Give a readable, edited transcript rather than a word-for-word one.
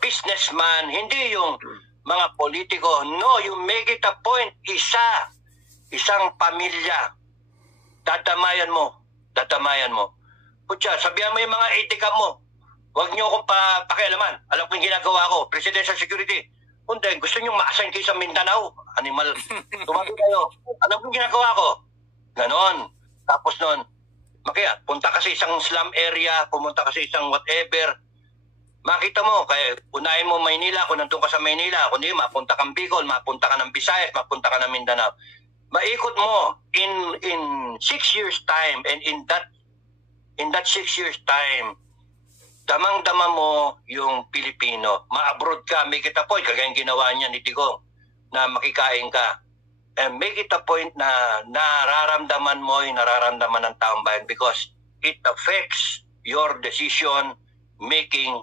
businessman, hindi yung mga politiko. No, you make it a point. Isang pamilya. Dadamayan mo. Putya, sabihan mo yung mga etika mo. Huwag niyo akong pakialaman. Alam ko yung ginagawa ko. Presidential security. Kundi, gusto niyo ma-assign kayo sa Mindanao. Animal. Tumabi kayo. Alam ko yung ginagawa ko. Ganon. Tapos nun, Makiya, punta ka sa isang slum area, pumunta ka sa isang whatever. Makita mo, kaya unahin mo Maynila, kung nandun ka sa Maynila, kung di, mapunta kang Bicol, mapunta ka ng Visayas, mapunta ka ng Mindanao. Maikot mo in 6 years time, and in that 6 years time, damang-dama mo yung Pilipino. Ma-abroad ka, make it a point, kagaya ginawa niya ni Digong, na makikain ka. And make it a point na nararamdaman mo yung nararamdaman ng taong bayan because it affects your decision making